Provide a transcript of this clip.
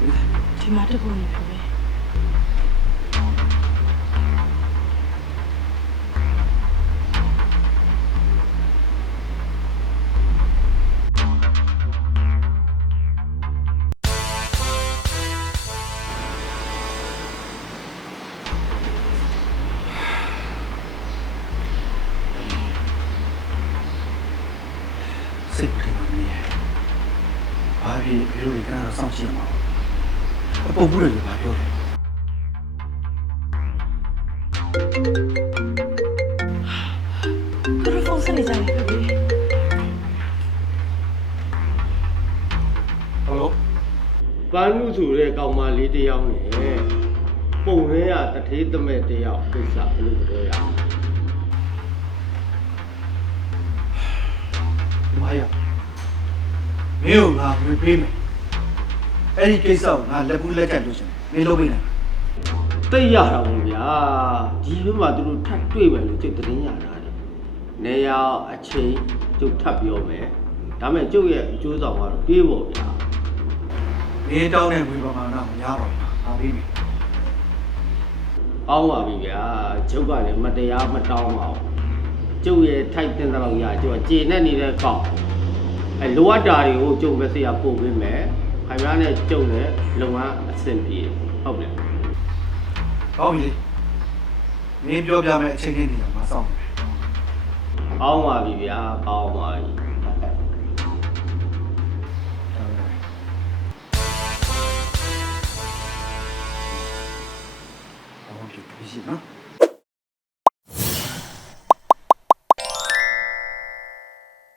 ဒီမှာတက်ဖို့နေပြီပဲစိတ်ပြေနေတယ်ဘာဖြစ်ဘယ်လိုလဲကတော့စောင့်ကြည့်မှာ အပုံဘူးတွေဘာပြောလဲသူတို့ဖုန်းဆက်နေကြတယ်ပဲဟယ်လိုပန်းမှုဆိုတဲ့ကောင်မလေးတစ်ယောက်နဲ့ပုံရဲရတထေးသမဲ့တစ်ယောက်ကိစ္စဘယ်လိုပြောရအောင်ဒီမရမင်းကိုငါဝေပေးမယ် အဲ့ဒီကိစ္စကိုငါလက်ဘူးလက်ကတ်လို့ရှင်မင်းလုပ်ပေးနိုင်သိရတာပေါ့ဗျာဒီဘက်မှာသူတို့ထပ်တွေ့မယ်လို့ကျုပ်သတင်းရတာလေနေရအချိန်ကျုပ်ထပ်ပြောမယ်ဒါမဲ့ကျုပ်ရဲ့အကျိုးဆောင်ကတော့ပြေးပေါ့ဗျာမင်းတောင်းတဲ့ဝေဘာမှတော့မရပါဘူးငါပေးမယ်အောင်းပါပြီဗျာကျုပ်ကလည်းမတရားမတောင်းပါဘူးကျုပ်ရဲ့ထိုက်တဲ့လောက်ရကျုပ်ကကျေနပ်နေတဲ့ကောင်အဲလိုအပ်တာတွေကိုကျုပ်ပဲစေရပို့ပေးမယ်ခိုင်ရာနဲ့ကြုံတယ်လုံအောင်အဆင်ပြေဟုတ်တယ်ကောင်းပြီမင်းပြောပြမယ်အချိန်လေးနေရာမှာစောင့်မယ်ပေါင်းပါပြီဗျာပေါင်းပါပြီရှိနော်